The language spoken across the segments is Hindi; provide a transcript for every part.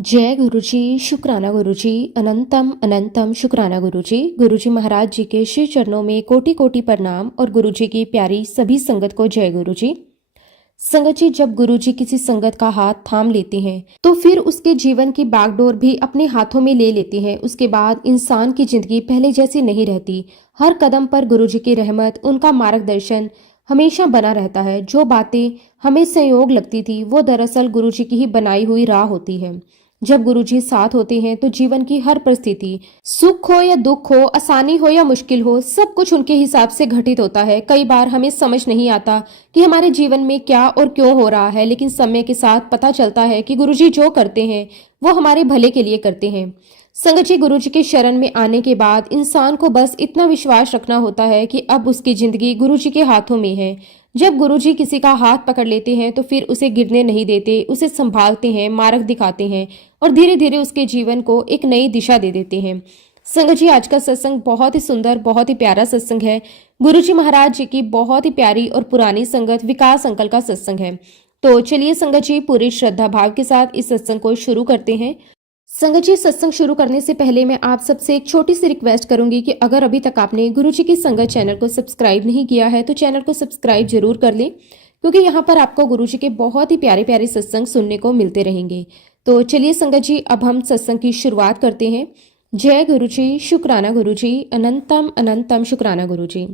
जय गुरुजी, शुक्राना गुरुजी, अनंतम अनंतम शुक्राना गुरुजी। गुरुजी महाराज जी के श्री चरणों में कोटि कोटि प्रणाम और गुरुजी की प्यारी सभी संगत को जय गुरुजी। संगत जी, जब गुरुजी किसी संगत का हाथ थाम लेते हैं तो फिर उसके जीवन की बागडोर भी अपने हाथों में ले लेते हैं। उसके बाद इंसान की जिंदगी पहले जैसी नहीं रहती। हर कदम पर गुरुजी की रहमत, उनका मार्गदर्शन हमेशा बना रहता है। जो बातें हमें संयोग लगती थी वो दरअसल गुरुजी की ही बनाई हुई राह होती है। जब गुरुजी साथ होते हैं तो जीवन की हर परिस्थिति, सुख हो या दुख हो, आसानी हो या मुश्किल हो, सब कुछ उनके हिसाब से घटित होता है। कई बार हमें समझ नहीं आता कि हमारे जीवन में क्या और क्यों हो रहा है, लेकिन समय के साथ पता चलता है कि गुरुजी जो करते हैं वो हमारे भले के लिए करते हैं। संगत जी, गुरुजी के शरण में आने के बाद इंसान को बस इतना विश्वास रखना होता है कि अब उसकी जिंदगी गुरुजी के हाथों में है। जब गुरुजी किसी का हाथ पकड़ लेते हैं तो फिर उसे गिरने नहीं देते, उसे संभालते हैं, मार्ग दिखाते हैं और धीरे धीरे उसके जीवन को एक नई दिशा दे देते हैं। संगत जी, आज का सत्संग बहुत ही सुंदर, बहुत ही प्यारा सत्संग है। गुरुजी महाराज जी की बहुत ही प्यारी और पुरानी संगत विकास अंकल का सत्संग है। तो चलिए संगत जी, पूरी श्रद्धा भाव के साथ इस सत्संग को शुरू करते हैं। संगत जी, सत्संग शुरू करने से पहले मैं आप सबसे एक छोटी सी रिक्वेस्ट करूंगी कि अगर अभी तक आपने गुरुजी की संगत चैनल को सब्सक्राइब नहीं किया है तो चैनल को सब्सक्राइब जरूर कर लें, क्योंकि यहाँ पर आपको गुरुजी के बहुत ही प्यारे प्यारे सत्संग सुनने को मिलते रहेंगे। तो चलिए संगत जी, अब हम सत्संग की शुरुआत करते हैं। जय गुरुजी, शुक्राना गुरुजी, अनंतम अनंतम शुक्राना गुरुजी।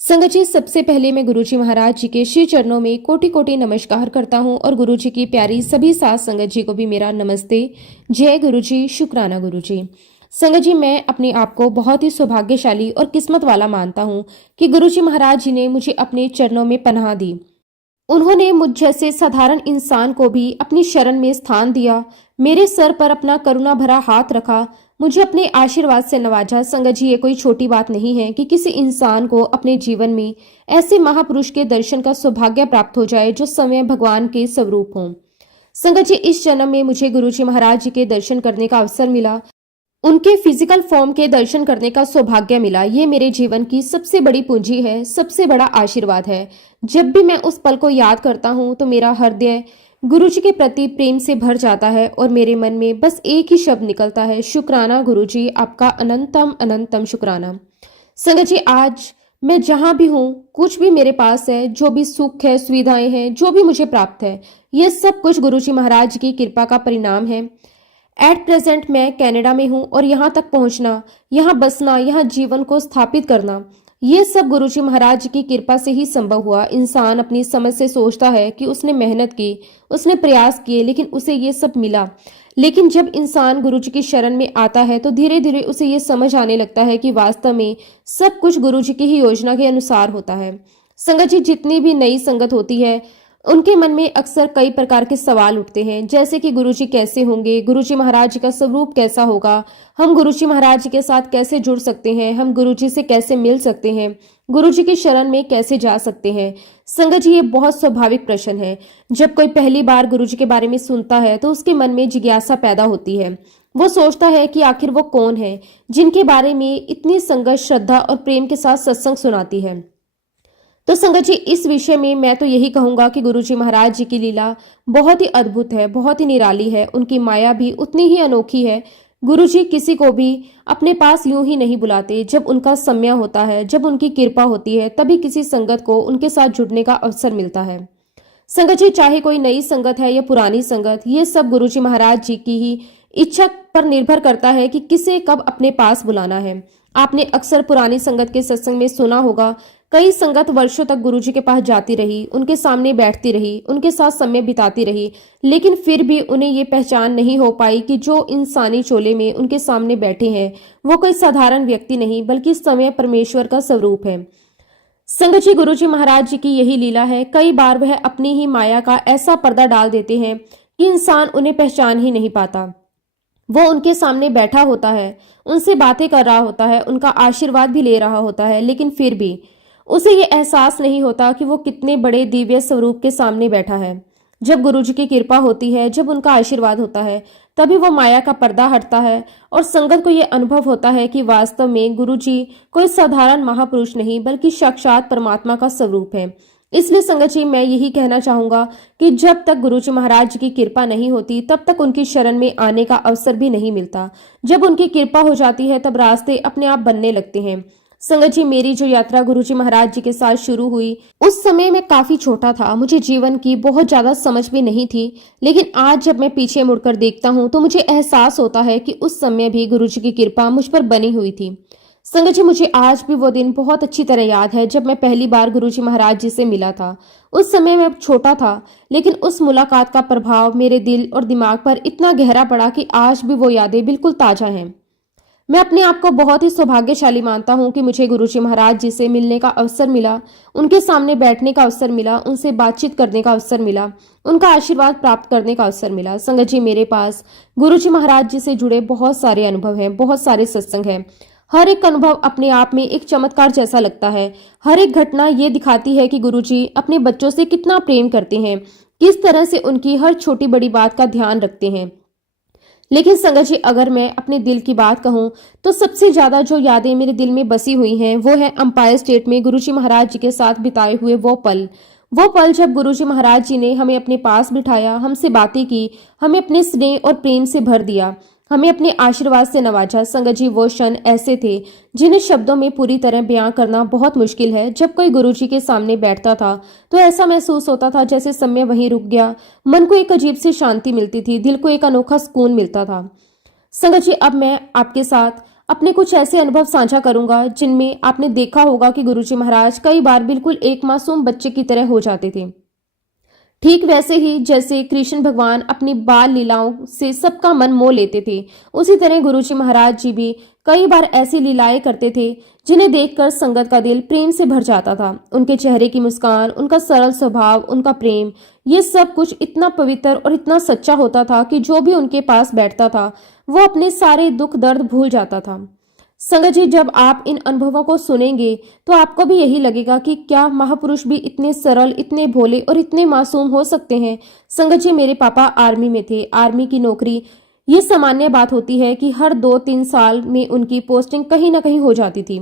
संगत जी, सबसे पहले मैं गुरुजी महाराज जी के श्री चरणों में कोटि कोटि नमस्कार करता हूँ और गुरुजी की प्यारी सभी साथ संगत जी को भी मेरा नमस्ते। जय गुरुजी, शुक्राना गुरुजी। संगत जी, मैं अपने आप को बहुत ही सौभाग्यशाली और किस्मत वाला मानता हूँ कि गुरुजी महाराज जी ने मुझे अपने चरणों में पनाह दी। उन्होंने मुझ जैसे साधारण इंसान को भी अपनी शरण में स्थान दिया, मेरे सर पर अपना करुणा भरा हाथ रखा, मुझे अपने आशीर्वाद से नवाजा। संगत जी, ये कोई छोटी बात नहीं है कि किसी इंसान को अपने जीवन में ऐसे महापुरुष के दर्शन का सौभाग्य प्राप्त हो जाए जो स्वयं भगवान के स्वरूप हों। संगत जी, इस जन्म में मुझे गुरुजी महाराज जी के दर्शन करने का अवसर मिला, उनके फिजिकल फॉर्म के दर्शन करने का सौभाग्य मिला। ये मेरे जीवन की सबसे बड़ी पूंजी है, सबसे बड़ा आशीर्वाद है। जब भी मैं उस पल को याद करता हूँ तो मेरा हृदय गुरुजी के प्रति प्रेम से भर जाता है और मेरे मन में बस एक ही शब्द निकलता है, शुक्राना गुरुजी, आपका अनंतम अनंतम शुक्राना। संगत जी, आज मैं जहां भी हूँ, कुछ भी मेरे पास है, जो भी सुख है, सुविधाएं हैं, जो भी मुझे प्राप्त है, ये सब कुछ गुरुजी महाराज की कृपा का परिणाम है। एट प्रेजेंट मैं कनाडा में हूँ और यहाँ तक पहुँचना, यहाँ बसना, यहाँ जीवन को स्थापित करना, ये सब गुरुजी महाराज की कृपा से ही संभव हुआ। इंसान अपनी समझ से सोचता है कि उसने मेहनत की, उसने प्रयास किए, लेकिन उसे ये सब मिला। लेकिन जब इंसान गुरुजी की शरण में आता है तो धीरे धीरे उसे ये समझ आने लगता है कि वास्तव में सब कुछ गुरुजी की ही योजना के अनुसार होता है। संगत जी, जितनी भी नई संगत होती है उनके मन में अक्सर कई प्रकार के सवाल उठते हैं, जैसे कि गुरुजी कैसे होंगे, गुरुजी महाराज का स्वरूप कैसा होगा, हम गुरुजी महाराज के साथ कैसे जुड़ सकते हैं, हम गुरुजी से कैसे मिल सकते हैं, गुरुजी की शरण में कैसे जा सकते हैं। संगत जी, ये बहुत स्वाभाविक प्रश्न है। जब कोई पहली बार गुरुजी के बारे में सुनता है तो उसके मन में जिज्ञासा पैदा होती है। वो सोचता है कि आखिर वो कौन है जिनके बारे में इतनी संगत, श्रद्धा और प्रेम के साथ सत्संग सुनाती है। तो संगत जी, इस विषय में मैं तो यही कहूंगा कि गुरुजी महाराज जी की लीला बहुत ही अद्भुत है, बहुत ही निराली है। उनकी माया भी उतनी ही अनोखी है। गुरुजी किसी को भी अपने पास यूं ही नहीं बुलाते। जब उनका समय होता है, जब उनकी कृपा होती है, तभी किसी संगत को उनके साथ जुड़ने का अवसर मिलता है। संगत जी, चाहे कोई नई संगत है या पुरानी संगत, ये सब गुरुजी महाराज जी की ही इच्छा पर निर्भर करता है कि किसे कब अपने पास बुलाना है। आपने अक्सर पुरानी संगत के सत्संग में सुना होगा, कई संगत वर्षों तक गुरुजी के पास जाती रही, उनके सामने बैठती रही, उनके साथ समय बिताती रही, लेकिन फिर भी उन्हें ये पहचान नहीं हो पाई कि जो इंसानी चोले में उनके सामने बैठे हैं वो कोई साधारण व्यक्ति नहीं बल्कि स्वयं परमेश्वर का स्वरूप है। संगत जी, गुरुजी महाराज जी की यही लीला है। कई बार वह अपनी ही माया का ऐसा पर्दा डाल देते हैं कि इंसान उन्हें पहचान ही नहीं पाता। वो उनके सामने बैठा होता है, उनसे बातें कर रहा होता है, उनका आशीर्वाद भी ले रहा होता है, लेकिन फिर भी उसे ये एहसास नहीं होता कि वो कितने बड़े दिव्य स्वरूप के सामने बैठा है। जब गुरुजी की कृपा होती है, जब उनका आशीर्वाद होता है, तभी वो माया का पर्दा हटता है और संगत को ये अनुभव होता है कि वास्तव में गुरुजी कोई साधारण महापुरुष नहीं बल्कि साक्षात परमात्मा का स्वरूप है। इसलिए संगत जी मैं यही कहना चाहूंगा कि जब तक गुरुजी महाराज जी की कृपा नहीं होती तब तक उनकी शरण में आने का अवसर भी नहीं मिलता। जब उनकी कृपा हो जाती है तब रास्ते अपने आप बनने लगते हैं। संगत जी मेरी जो यात्रा गुरुजी महाराज जी के साथ शुरू हुई उस समय मैं काफी छोटा था, मुझे जीवन की बहुत ज्यादा समझ भी नहीं थी। लेकिन आज जब मैं पीछे मुड़कर देखता हूँ तो मुझे एहसास होता है कि उस समय भी गुरुजी की कृपा मुझ पर बनी हुई थी। संगत जी मुझे आज भी वो दिन बहुत अच्छी तरह याद है जब मैं पहली बार गुरुजी महाराज जी से मिला था। उस समय मैं छोटा था, लेकिन उस मुलाकात का प्रभाव मेरे दिल और दिमाग पर इतना गहरा पड़ा कि आज भी वो यादें बिल्कुल ताजा हैं। मैं अपने आप को बहुत ही सौभाग्यशाली मानता हूँ कि मुझे गुरुजी महाराज जी से मिलने का अवसर मिला, उनके सामने बैठने का अवसर मिला, उनसे बातचीत करने का अवसर मिला, उनका आशीर्वाद प्राप्त करने का अवसर मिला। संगत जी मेरे पास गुरुजी महाराज जी से जुड़े बहुत सारे अनुभव हैं, बहुत सारे सत्संग हैं। हर एक अनुभव अपने आप में एक चमत्कार जैसा लगता है। हर एक घटना ये दिखाती है कि गुरुजी अपने बच्चों से कितना प्रेम करते हैं, किस तरह से उनकी हर छोटी बड़ी बात का ध्यान रखते हैं। लेकिन संगत जी अगर मैं अपने दिल की बात कहूं तो सबसे ज्यादा जो यादें मेरे दिल में बसी हुई हैं वो है अंपायर स्टेट में गुरुजी महाराज जी के साथ बिताए हुए वो पल जब गुरुजी महाराज जी ने हमें अपने पास बिठाया, हमसे बातें की, हमें अपने स्नेह और प्रेम से भर दिया, हमें अपने आशीर्वाद से नवाजा। संगत जी वो क्षण ऐसे थे जिन्हें शब्दों में पूरी तरह बयां करना बहुत मुश्किल है। जब कोई गुरुजी के सामने बैठता था तो ऐसा महसूस होता था जैसे समय वहीं रुक गया, मन को एक अजीब सी शांति मिलती थी, दिल को एक अनोखा सुकून मिलता था। संगत जी अब मैं आपके साथ अपने कुछ ऐसे अनुभव साझा करूंगा जिनमें आपने देखा होगा कि गुरुजी महाराज कई बार बिल्कुल एक मासूम बच्चे की तरह हो जाते थे। ठीक वैसे ही जैसे कृष्ण भगवान अपनी बाल लीलाओं से सबका मन मोह लेते थे, उसी तरह गुरुजी महाराज जी भी कई बार ऐसी लीलाएं करते थे जिन्हें देखकर संगत का दिल प्रेम से भर जाता था। उनके चेहरे की मुस्कान, उनका सरल स्वभाव, उनका प्रेम, ये सब कुछ इतना पवित्र और इतना सच्चा होता था कि जो भी उनके पास बैठता था वो अपने सारे दुख दर्द भूल जाता था। संगत जी जब आप इन अनुभवों को सुनेंगे तो आपको भी यही लगेगा कि क्या महापुरुष भी इतने सरल, इतने भोले और इतने मासूम हो सकते हैं। संगत जी मेरे पापा आर्मी में थे। आर्मी की नौकरी ये सामान्य बात होती है कि हर 2-3 साल में उनकी पोस्टिंग कहीं ना कहीं हो जाती थी।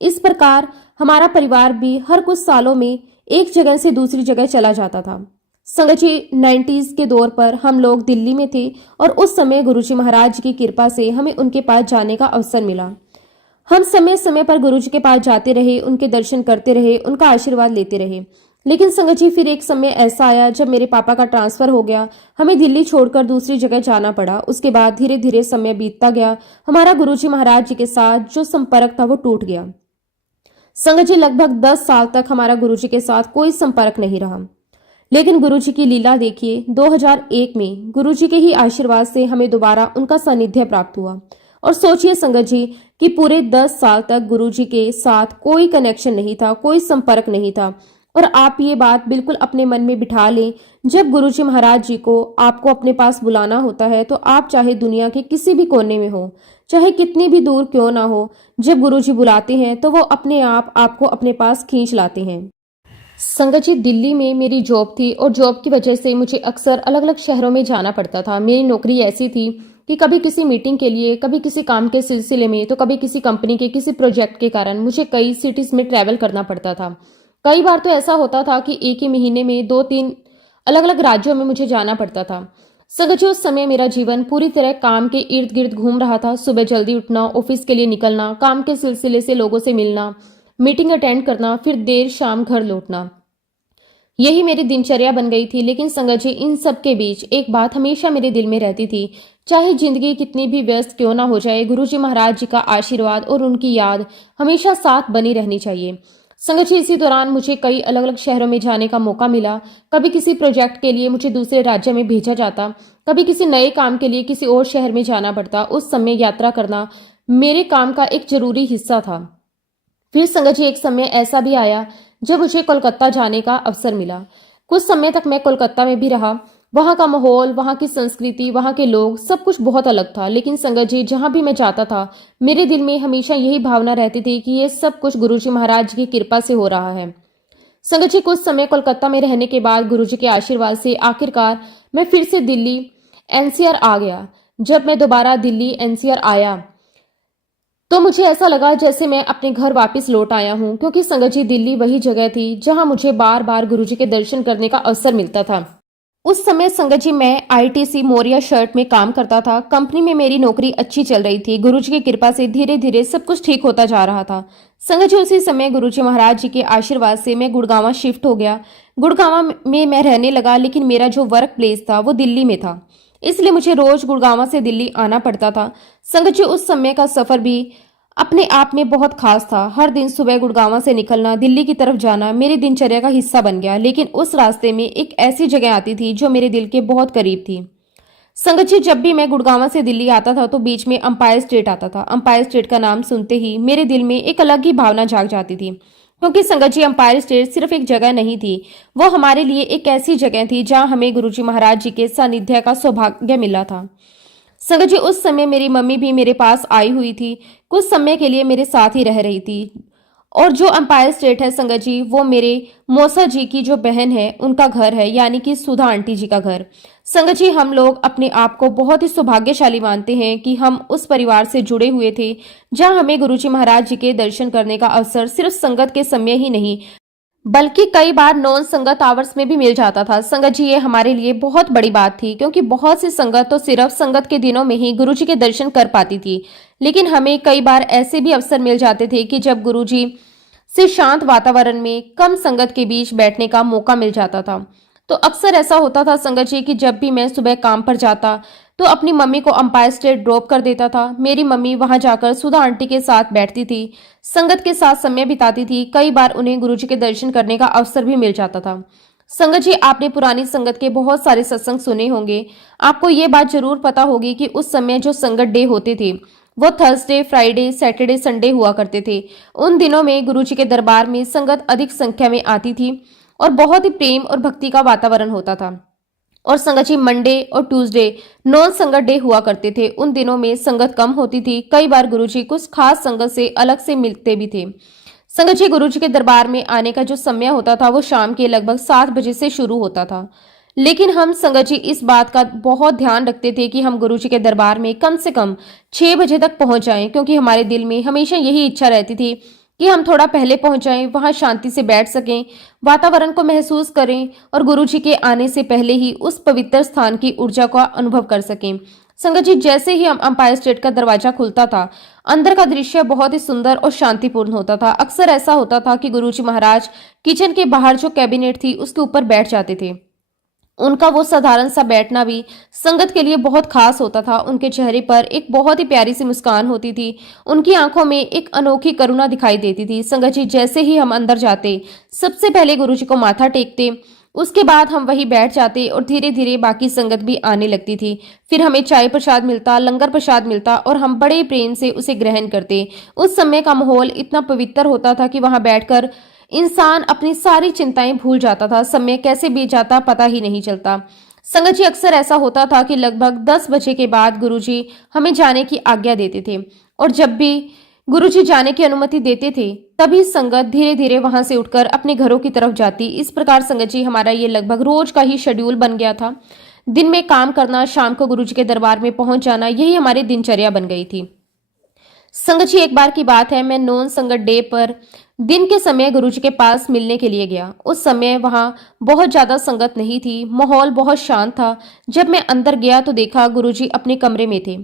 इस प्रकार हमारा परिवार भी हर कुछ सालों में एक जगह से दूसरी जगह चला जाता था। संगत जी 90s के दौर पर हम लोग दिल्ली में थे और उस समय गुरुजी महाराज की कृपा से हमें उनके पास जाने का अवसर मिला। हम समय समय पर गुरुजी के पास जाते रहे, उनके दर्शन करते रहे, उनका आशीर्वाद लेते रहे। लेकिन संगत जी फिर एक समय ऐसा आया जब मेरे पापा का ट्रांसफर हो गया, हमें दिल्ली छोड़कर दूसरी जगह जाना पड़ा। उसके बाद धीरे धीरे समय बीतता गया, हमारा गुरुजी महाराज जी के साथ जो संपर्क था वो टूट गया। संगत जी लगभग 10 साल तक हमारा गुरुजी के साथ कोई संपर्क नहीं रहा। लेकिन गुरुजी की लीला देखिए, 2001 में गुरुजी के ही आशीर्वाद से हमें दोबारा उनका सानिध्य प्राप्त हुआ। और सोचिए संगत जी कि पूरे 10 साल तक गुरुजी के साथ कोई कनेक्शन नहीं था, कोई संपर्क नहीं था। और आप ये बात बिल्कुल अपने मन में बिठा लें, जब गुरुजी महाराज जी को आपको अपने पास बुलाना होता है तो आप चाहे दुनिया के किसी भी कोने में हो, चाहे कितनी भी दूर क्यों ना हो, जब गुरुजी बुलाते हैं तो वो अपने आप आपको अपने पास खींच लाते हैं। संगत जी दिल्ली में मेरी जॉब थी और जॉब की वजह से मुझे अक्सर अलग अलग शहरों में जाना पड़ता था। मेरी नौकरी ऐसी थी कि कभी किसी मीटिंग के लिए, कभी किसी काम के सिलसिले में, तो कभी किसी कंपनी के किसी प्रोजेक्ट के कारण मुझे कई सिटीज में ट्रैवल करना पड़ता था। कई बार तो ऐसा होता था कि एक ही महीने में 2-3 अलग अलग राज्यों में मुझे जाना पड़ता था। संगत जी उस समय मेरा जीवन पूरी तरह काम के इर्द गिर्द घूम रहा था। सुबह जल्दी उठना, ऑफिस के लिए निकलना, काम के सिलसिले से लोगों से मिलना, मीटिंग अटेंड करना, फिर देर शाम घर लौटना, यही मेरी दिनचर्या बन गई थी। लेकिन संगत जी इन सब के बीच एक बात हमेशा मेरे दिल में रहती थी, चाहे जिंदगी कितनी भी व्यस्त क्यों ना हो जाए, गुरुजी महाराज जी का आशीर्वाद और उनकी याद हमेशा साथ बनी रहनी चाहिए। संगत जी इसी दौरान मुझे कई अलग अलग शहरों में जाने का मौका मिला। कभी किसी प्रोजेक्ट के लिए मुझे दूसरे राज्य में भेजा जाता, कभी किसी नए काम के लिए किसी और शहर में जाना पड़ता। उस समय यात्रा करना मेरे काम का एक जरूरी हिस्सा था। फिर संगत जी एक समय ऐसा भी आया जब मुझे कोलकाता जाने का अवसर मिला। कुछ समय तक मैं कोलकाता में भी रहा। वहां का माहौल, वहां की संस्कृति, वहां के लोग, सब कुछ बहुत अलग था। लेकिन संगत जी जहां भी मैं जाता था मेरे दिल में हमेशा यही भावना रहती थी कि ये सब कुछ गुरुजी महाराज की कृपा से हो रहा है। संगत जी कुछ समय कोलकाता में रहने के बाद गुरुजी के आशीर्वाद से आखिरकार मैं फिर से दिल्ली एनसीआर आ गया। जब मैं दोबारा दिल्ली एनसीआर आया तो मुझे ऐसा लगा जैसे मैं अपने घर वापस लौट आया हूँ, क्योंकि संगत जी दिल्ली वही जगह थी जहां मुझे बार बार गुरुजी के दर्शन करने का अवसर मिलता था। उस समय संगत जी मैं आईटीसी मोरिया शर्ट में काम करता था। कंपनी में मेरी नौकरी अच्छी चल रही थी। गुरुजी की कृपा से धीरे धीरे सब कुछ ठीक होता जा रहा था। संगत जी उसी समय गुरुजी महाराज जी के आशीर्वाद से मैं गुड़गांव शिफ्ट हो गया। गुड़गांव में मैं रहने लगा, लेकिन मेरा जो वर्क प्लेस था वो दिल्ली में था, इसलिए मुझे रोज गुड़गांव से दिल्ली आना पड़ता था। संगत जी उस समय का सफर भी अपने आप में बहुत खास था। हर दिन सुबह गुड़गांव से निकलना, दिल्ली की तरफ जाना मेरी दिनचर्या का हिस्सा बन गया। लेकिन उस रास्ते में एक ऐसी जगह आती थी जो मेरे दिल के बहुत करीब थी। संगत जी जब भी मैं गुड़गांव से दिल्ली आता था तो बीच में अंपायर स्टेट आता था। अंपायर स्टेट का नाम सुनते ही मेरे दिल में एक अलग ही भावना जाग जाती थी, क्योंकि संगत जी अंपायर स्टेट सिर्फ एक जगह नहीं थी, वो हमारे लिए एक ऐसी जगह थी जहां हमें गुरुजी महाराज जी के सानिध्य का सौभाग्य मिला था। संगत जी उस समय मेरी मम्मी भी मेरे पास आई हुई थी, कुछ समय के लिए मेरे साथ ही रह रही थी। और जो अंपायर स्टेट है संगत जी, वो मेरे मौसा जी की जो बहन है उनका घर है, यानी कि सुधा आंटी जी का घर। संगत जी हम लोग अपने आप को बहुत ही सौभाग्यशाली मानते हैं कि हम उस परिवार से जुड़े हुए थे जहां हमें गुरुजी महाराज जी के दर्शन करने का अवसर सिर्फ संगत के समय ही नहीं, बल्कि कई बार नॉन संगत आवर्स में भी मिल जाता था। संगत जी ये हमारे लिए बहुत बड़ी बात थी, क्योंकि बहुत सी संगत तो सिर्फ संगत के दिनों में ही गुरुजी के दर्शन कर पाती थी, लेकिन हमें कई बार ऐसे भी अवसर मिल जाते थे कि जब गुरुजी से शांत वातावरण में कम संगत के बीच बैठने का मौका मिल जाता था। तो अक्सर ऐसा होता था संगत जी कि जब भी मैं सुबह काम पर जाता तो अपनी मम्मी को अंपायर स्टेट ड्रॉप कर देता था। मेरी मम्मी वहां जाकर सुधा आंटी के साथ बैठती थी, संगत के साथ समय बिताती थी। कई बार उन्हें गुरुजी के दर्शन करने का अवसर भी मिल जाता था। संगत जी आपने पुरानी संगत के बहुत सारे सत्संग सुने होंगे। आपको ये बात जरूर पता होगी कि उस समय जो संगत डे होते थे वो थर्सडे, फ्राइडे, सैटरडे, संडे हुआ करते थे। उन दिनों में गुरुजी के दरबार में संगत अधिक संख्या में आती थी और बहुत ही प्रेम और भक्ति का वातावरण होता था। और संगत जी मंडे और ट्यूसडे नॉन संगत डे हुआ करते थे। उन दिनों में संगत कम होती थी। कई बार गुरुजी कुछ खास संगत से अलग से मिलते भी थे। संगत जी गुरुजी के दरबार में आने का जो समय होता था वो शाम के लगभग 7 बजे से शुरू होता था। लेकिन हम संगत जी इस बात का बहुत ध्यान रखते थे कि हम गुरुजी के दरबार में कम से कम 6 बजे तक पहुंच जाएं, क्योंकि हमारे दिल में हमेशा यही इच्छा रहती थी कि हम थोड़ा पहले पहुंच जाएं, वहां शांति से बैठ सकें, वातावरण को महसूस करें और गुरुजी के आने से पहले ही उस पवित्र स्थान की ऊर्जा का अनुभव कर सकें। संगत जी जैसे ही हम अंपायर स्टेट का दरवाजा खुलता था, अंदर का दृश्य बहुत ही सुंदर और शांतिपूर्ण होता था। अक्सर ऐसा होता था कि गुरुजी महाराज किचन के बाहर जो कैबिनेट थी उसके ऊपर बैठ जाते थे। उनका वो साधारण सा बैठना भी संगत के लिए बहुत खास होता था। उनके चेहरे पर एक बहुत ही प्यारी सी मुस्कान होती थी। उनकी आंखों में एक अनोखी करुणा दिखाई देती थी। संगत जी जैसे ही हम अंदर जाते सबसे पहले गुरुजी को माथा टेकते, उसके बाद हम वहीं बैठ जाते और धीरे धीरे बाकी संगत भी आने लगती थी। फिर हमें चाय प्रसाद मिलता, लंगर प्रसाद मिलता और हम बड़े प्रेम से उसे ग्रहण करते। उस समय का माहौल इतना पवित्र होता था कि वहां बैठकर इंसान अपनी सारी चिंताएं भूल जाता था। समय कैसे बीत जाता पता ही नहीं चलता। संगत जी अक्सर ऐसा होता था कि लगभग 10 बजे के बाद गुरुजी हमें जाने की आज्ञा देते थे, और जब भी गुरुजी जाने की अनुमति देते थे तभी संगत धीरे धीरे वहां से उठकर अपने घरों की तरफ जाती। इस प्रकार संगत जी हमारा ये लगभग रोज का ही शेड्यूल बन गया था। दिन में काम करना, शाम को गुरुजी के दरबार में पहुंच जाना, यही हमारी दिनचर्या बन गई थी। संगत जी एक बार की बात है, मैं नॉन संगत डे पर दिन के समय गुरुजी के पास मिलने के लिए गया। उस समय वहां बहुत ज्यादा संगत नहीं थी, माहौल बहुत शांत था। जब मैं अंदर गया तो देखा गुरुजी अपने कमरे में थे।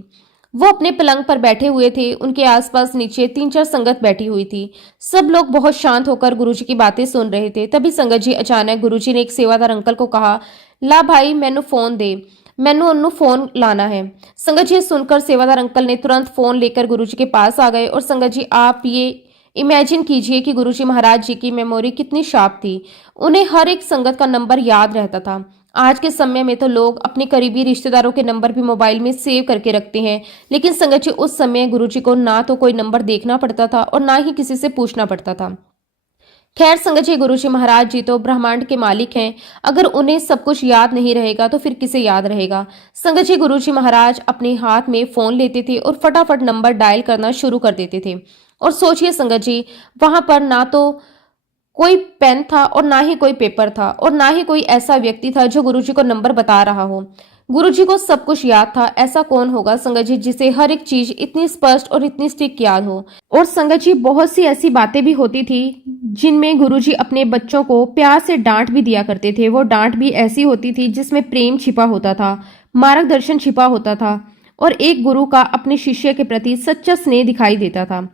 वो अपने पलंग पर बैठे हुए थे। उनके आसपास नीचे 3-4 संगत बैठी हुई थी। सब लोग बहुत शांत होकर गुरुजी की बातें सुन रहे थे। तभी संगत जी अचानक गुरुजी ने एक सेवादार अंकल को कहा, ला भाई मैनू फोन दे, मैनू उन्नू फोन लाना है। संगत जी सुनकर सेवादार अंकल ने तुरंत फोन लेकर गुरुजी के पास आ गए। और संगत जी आप ये इमेजिन कीजिए कि गुरुजी महाराज जी की मेमोरी कितनी शार्प थी। उन्हें हर एक संगत का नंबर याद रहता था। आज के समय में तो लोग अपने करीबी रिश्तेदारों के नंबर भी मोबाइल में सेव करके रखते हैं, लेकिन संगत जी उस समय गुरुजी को ना तो कोई नंबर देखना पड़ता था और ना ही किसी से पूछना पड़ता था। खैर संगत जी गुरुजी महाराज जी तो ब्रह्मांड के मालिक हैं। अगर उन्हें सब कुछ याद नहीं रहेगा तो फिर किसे याद रहेगा। संगत जी गुरुजी महाराज अपने हाथ में फोन लेते थे और फटाफट नंबर डायल करना शुरू कर देते थे। और सोचिए संगत जी वहां पर ना तो कोई पेन था और ना ही कोई पेपर था और ना ही कोई ऐसा व्यक्ति था जो गुरुजी को नंबर बता रहा हो। गुरुजी को सब कुछ याद था। ऐसा कौन होगा संगत जी जिसे हर एक चीज इतनी स्पष्ट और इतनी स्टिक याद हो। और संगत जी बहुत सी ऐसी बातें भी होती थी जिनमें गुरुजी अपने बच्चों को प्यार से डांट भी दिया करते थे। वो डांट भी ऐसी होती थी जिसमें प्रेम छिपा होता था, मार्गदर्शन छिपा होता था और एक गुरु का अपने शिष्य के प्रति सच्चा स्नेह दिखाई देता था।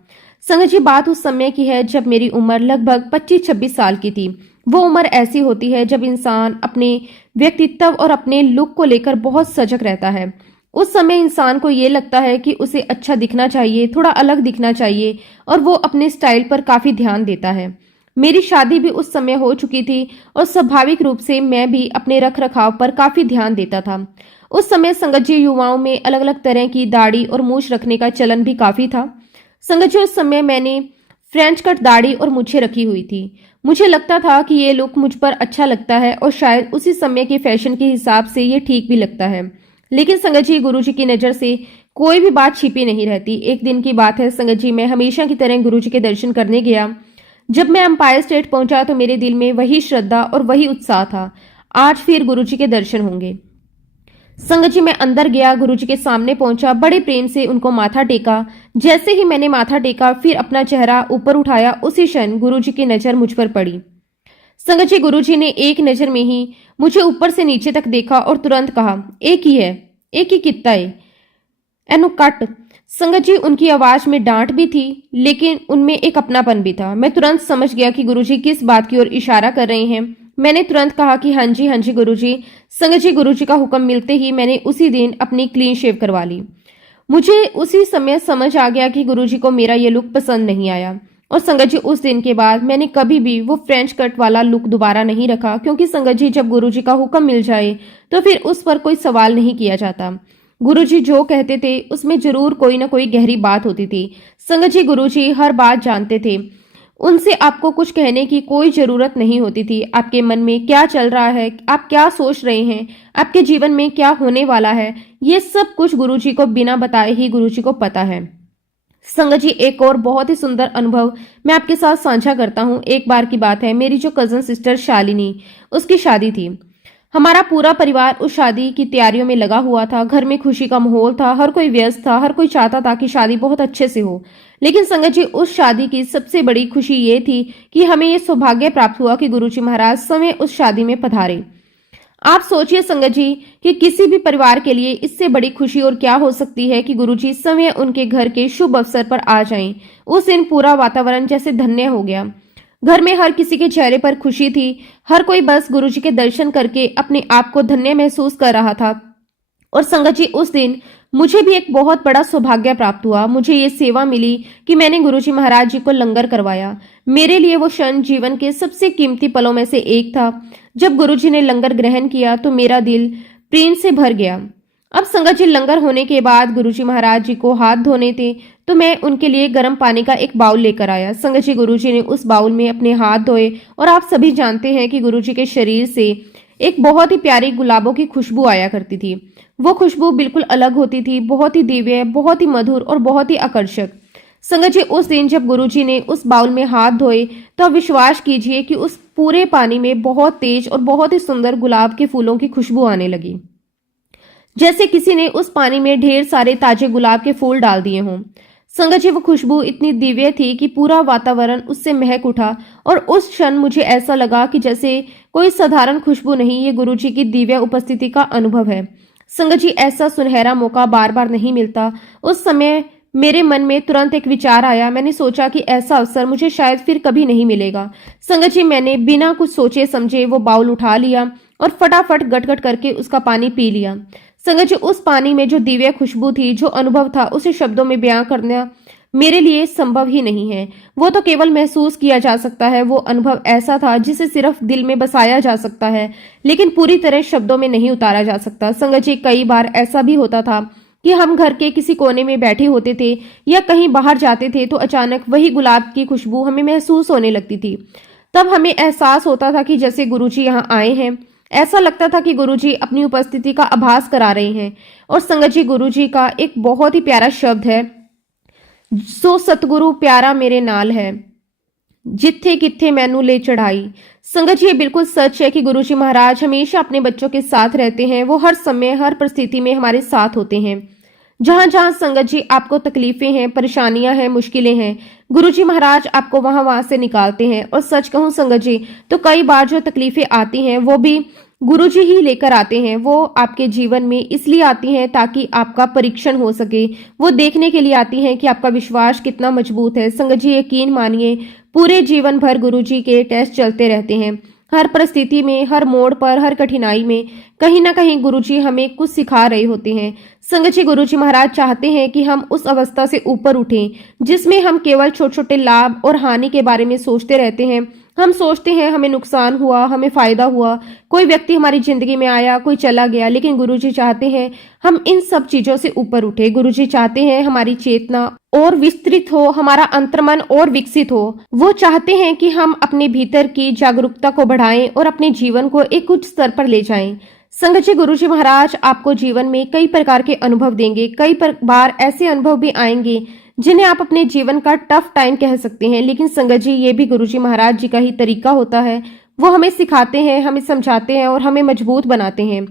संगत जी बात उस समय की है जब मेरी उम्र लगभग 25-26 साल की थी। वो उम्र ऐसी होती है जब इंसान अपने व्यक्तित्व और अपने लुक को लेकर बहुत सजग रहता है। उस समय इंसान को ये लगता है कि उसे अच्छा दिखना चाहिए, थोड़ा अलग दिखना चाहिए और वो अपने स्टाइल पर काफी ध्यान देता है। मेरी शादी भी उस समय हो चुकी थी और स्वाभाविक रूप से मैं भी अपने रख रखाव पर काफी ध्यान देता था। उस समय संगत जी युवाओं में अलग अलग तरह की दाढ़ी और मूछ रखने का चलन भी काफी था। संगत जी उस समय मैंने फ्रेंच कट दाढ़ी और मूछें रखी हुई थी। मुझे लगता था कि ये लुक मुझ पर अच्छा लगता है और शायद उसी समय के फैशन के हिसाब से ये ठीक भी लगता है। लेकिन संगत जी गुरुजी की नजर से कोई भी बात छिपी नहीं रहती। एक दिन की बात है संगत जी, मैं हमेशा की तरह गुरुजी के दर्शन करने गया। जब मैं एम्पायर स्टेट पहुंचा तो मेरे दिल में वही श्रद्धा और वही उत्साह था, आज फिर गुरुजी के दर्शन होंगे। संगत जी मैं अंदर गया, गुरुजी के सामने पहुंचा, बड़े प्रेम से उनको माथा टेका। जैसे ही मैंने माथा टेका फिर अपना चेहरा ऊपर उठाया, उसी क्षण गुरुजी की नजर मुझ पर पड़ी। संगत जी गुरुजी ने एक नजर में ही मुझे ऊपर से नीचे तक देखा और तुरंत कहा, एक ही है, एक ही कितना है एनु कट। संगत जी उनकी आवाज में डांट भी थी लेकिन उनमें एक अपनापन भी था। मैं तुरंत समझ गया कि गुरुजी किस बात की ओर इशारा कर रहे हैं। मैंने तुरंत कहा कि हाँ जी गुरुजी। संगत जी गुरुजी का हुक्म मिलते ही मैंने उसी दिन अपनी क्लीन शेव करवा ली। मुझे उसी समय समझ आ गया कि गुरुजी को मेरा ये लुक पसंद नहीं आया और संगत जी उस दिन के बाद मैंने कभी भी वो फ्रेंच कट वाला लुक दोबारा नहीं रखा, क्योंकि संगत जी जब गुरुजी का हुक्म मिल जाए तो फिर उस पर कोई सवाल नहीं किया जाता। गुरुजी जो कहते थे उसमें जरूर कोई ना कोई गहरी बात होती थी। संगत जी गुरुजी हर बात जानते थे, उनसे आपको कुछ कहने की कोई जरूरत नहीं होती थी। आपके मन में क्या चल रहा है, आप क्या सोच रहे हैं, आपके जीवन में क्या होने वाला है, ये सब कुछ गुरुजी को बिना बताए ही गुरुजी को पता है। संगत जी एक और बहुत ही सुंदर अनुभव मैं आपके साथ साझा करता हूँ। एक बार की बात है, मेरी जो कजन सिस्टर शालिनी, उसकी शादी थी। हमारा पूरा परिवार उस शादी की तैयारियों में लगा हुआ था। घर में खुशी का माहौल था, हर कोई व्यस्त था, हर कोई चाहता था कि शादी बहुत अच्छे से हो। लेकिन संगत जी उस शादी की सबसे बड़ी खुशी ये थी कि हमें ये सौभाग्य प्राप्त हुआ कि गुरुजी महाराज स्वयं उस शादी में पधारे। आप सोचिए संगत जी कि किसी भी परिवार के लिए इससे बड़ी खुशी और क्या हो सकती है कि गुरुजी स्वयं उनके घर के शुभ अवसर पर आ जाएं। उस दिन पूरा वातावरण जैसे धन्य हो गया। घर में हर किसी के चेहरे पर खुशी थी। हर कोई बस गुरुजी के दर्शन करके अपने आप को धन्य महसूस कर रहा था। और संगत जी उस दिन मुझे भी एक बहुत बड़ा सौभाग्य प्राप्त हुआ। मुझे ये सेवा मिली कि मैंने गुरुजी महाराज जी को लंगर करवाया। मेरे लिए वो क्षण जीवन के सबसे कीमती पलों में से एक था। जब गुरुजी ने लंगर ग्रहण किया तो मेरा दिल प्रेम से भर गया। अब संगत जी लंगर होने के बाद गुरुजी महाराज जी को हाथ धोने थे तो मैं उनके लिए गर्म पानी का एक बाउल लेकर आया। संगत जी गुरुजी ने उस बाउल में अपने हाथ धोए और आप सभी जानते हैं कि गुरुजी के शरीर से एक बहुत ही प्यारी गुलाबों की खुशबू आया करती थी। वो खुशबू बिल्कुल अलग होती थी, बहुत ही दिव्य, बहुत ही मधुर और बहुत ही आकर्षक। संगत जी उस दिन जब गुरुजी ने उस बाउल में हाथ धोए तो आप विश्वास कीजिए कि उस पूरे पानी में बहुत तेज और बहुत ही सुंदर गुलाब के फूलों की खुशबू आने लगी, जैसे किसी ने उस पानी में ढेर सारे ताजे गुलाब के फूल डाल दिए हों। संगत जी वो खुशबू इतनी दिव्य थी कि पूरा वातावरण उससे महक उठा और उस क्षण मुझे ऐसा लगा कि जैसे कोई साधारण खुशबू नहीं, ये गुरुजी की दिव्य उपस्थिति का अनुभव है। संगत जी ऐसा सुनहरा मौका बार बार नहीं मिलता। उस समय मेरे मन में तुरंत एक विचार आया। मैंने सोचा कि ऐसा अवसर मुझे शायद फिर कभी नहीं मिलेगा। संगत जी मैंने बिना कुछ सोचे समझे वो बाउल उठा लिया और फटाफट गटगट करके उसका पानी पी लिया। संगत जी उस पानी में जो दिव्य खुशबू थी, जो अनुभव था, उसे शब्दों में बयां करना मेरे लिए संभव ही नहीं है। वो तो केवल महसूस किया जा सकता है। वो अनुभव ऐसा था जिसे सिर्फ दिल में बसाया जा सकता है, लेकिन पूरी तरह शब्दों में नहीं उतारा जा सकता। संगत जी कई बार ऐसा भी होता था कि हम घर के किसी कोने में बैठे होते थे या कहीं बाहर जाते थे तो अचानक वही गुलाब की खुशबू हमें महसूस होने लगती थी। तब हमें एहसास होता था कि जैसे गुरुजी यहाँ आए हैं। ऐसा लगता था कि गुरुजी अपनी उपस्थिति का आभास करा रहे हैं। और संगत जी गुरुजी का एक बहुत ही प्यारा शब्द है, सो सतगुरु प्यारा मेरे नाल है। जिथे किथे मैनू ले चढ़ाई। संगत जी, ये बिल्कुल सच है कि गुरुजी महाराज हमेशा अपने बच्चों के साथ रहते हैं। वो हर समय हर परिस्थिति में हमारे साथ होते हैं। जहां जहां संगत जी आपको तकलीफें हैं, परेशानियां हैं, मुश्किलें हैं, गुरुजी महाराज आपको वहां वहां से निकालते हैं। और सच कहूं संगत जी, तो कई बार जो तकलीफें आती हैं वो भी गुरुजी ही लेकर आते हैं। वो आपके जीवन में इसलिए आती हैं ताकि आपका परीक्षण हो सके। वो देखने के लिए आती हैं कि आपका विश्वास कितना मजबूत है। संगत जी, यकीन मानिए, पूरे जीवन भर गुरुजी के टेस्ट चलते रहते हैं। हर परिस्थिति में, हर मोड़ पर, हर कठिनाई में कहीं ना कहीं गुरुजी हमें कुछ सिखा रहे होते हैं। संगत जी, गुरुजी महाराज चाहते हैं कि हम उस अवस्था से ऊपर उठें जिसमें हम केवल छोटे छोटे लाभ और हानि के बारे में सोचते रहते हैं। हम सोचते हैं हमें नुकसान हुआ, हमें फायदा हुआ, कोई व्यक्ति हमारी जिंदगी में आया, कोई चला गया, लेकिन गुरुजी चाहते हैं हम इन सब चीजों से ऊपर उठे। गुरुजी चाहते हैं हमारी चेतना और विस्तृत हो, हमारा अंतर्मन और विकसित हो। वो चाहते हैं कि हम अपने भीतर की जागरूकता को बढ़ाएं और अपने जीवन को एक उच्च स्तर पर ले जाएं। संगत जी, गुरुजी महाराज आपको जीवन में कई प्रकार के अनुभव देंगे। कई बार ऐसे अनुभव भी आएंगे जिन्हें आप अपने जीवन का टफ टाइम कह सकते हैं, लेकिन संगत जी, ये भी गुरुजी महाराज जी का ही तरीका होता है। वो हमें सिखाते हैं, हमें समझाते हैं और हमें मजबूत बनाते हैं।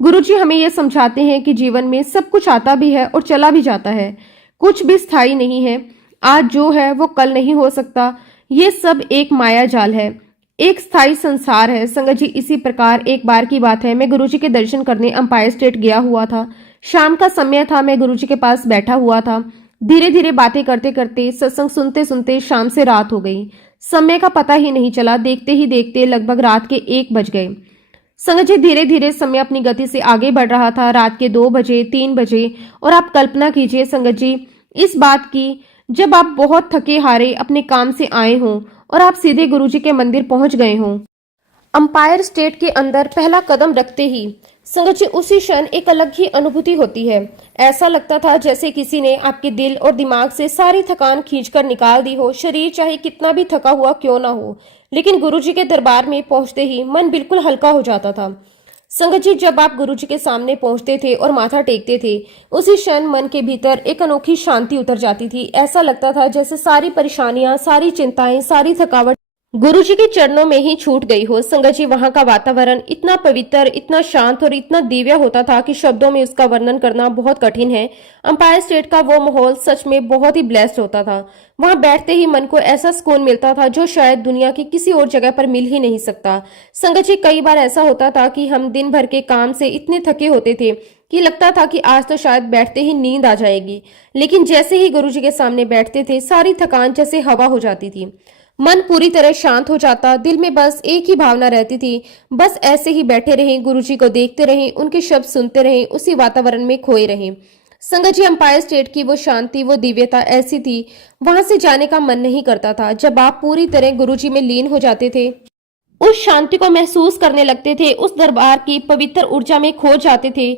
गुरुजी हमें ये समझाते हैं कि जीवन में सब कुछ आता भी है और चला भी जाता है। कुछ भी स्थायी नहीं है। आज जो है वो कल नहीं हो सकता। ये सब एक माया जाल है, एक स्थायी संसार है। संगत जी, इसी प्रकार एक बार की बात है, मैं गुरुजी के दर्शन करने अंपायर स्टेट गया हुआ था। शाम का समय था। मैं गुरुजी के पास बैठा हुआ था। धीरे धीरे बातें करते करते, सत्संग सुनते सुनते शाम से रात हो गई। समय का पता ही नहीं चला। देखते ही देखते लगभग रात के 1 बज गए। संगत जी, धीरे धीरे समय अपनी गति से आगे बढ़ रहा था। रात के 2 बजे, 3 बजे। और आप कल्पना कीजिए संगत जी इस बात की, जब आप बहुत थके हारे अपने काम से आए हों और आप सीधे गुरुजी के मंदिर पहुंच गए हों। अंपायर स्टेट के अंदर पहला कदम रखते ही संगत जी उसी क्षण एक अलग ही अनुभूति होती है। ऐसा लगता था जैसे किसी ने आपके दिल और दिमाग से सारी थकान खींचकर निकाल दी हो। शरीर चाहे कितना भी थका हुआ क्यों ना हो, लेकिन गुरुजी के दरबार में पहुंचते ही मन बिल्कुल हल्का हो जाता था। संगत जी, जब आप गुरुजी के सामने पहुंचते थे और माथा टेकते थे, उसी क्षण मन के भीतर एक अनोखी शांति उतर जाती थी। ऐसा लगता था जैसे सारी परेशानियां, सारी चिंताएं, सारी थकावट गुरुजी के चरणों में ही छूट गई हो। संगत जी, वहां का वातावरण इतना पवित्र, इतना शांत और इतना दिव्य होता था कि शब्दों में उसका वर्णन करना बहुत कठिन है। अंपायर स्टेट का वो माहौल सच में बहुत ही ब्लेस्ड होता था। वहां बैठते ही मन को ऐसा सुकून मिलता था जो शायद दुनिया की किसी और जगह पर मिल ही नहीं सकता। संगत जी, कई बार ऐसा होता था कि हम दिन भर के काम से इतने थके होते थे कि लगता था कि आज तो शायद बैठते ही नींद आ जाएगी, लेकिन जैसे ही गुरुजी के सामने बैठते थे सारी थकान जैसे हवा हो जाती थी। मन पूरी तरह शांत हो जाता। दिल में बस एक ही भावना रहती थी, बस ऐसे ही बैठे रहें, गुरुजी को देखते रहें, उनके शब्द सुनते रहें, उसी वातावरण में खोए रहें। संगत जी, अंपायर स्टेट की वो शांति, वो दिव्यता ऐसी थी, वहां से जाने का मन नहीं करता था। जब आप पूरी तरह गुरुजी में लीन हो जाते थे, उस शांति को महसूस करने लगते थे, उस दरबार की पवित्र ऊर्जा में खो जाते थे,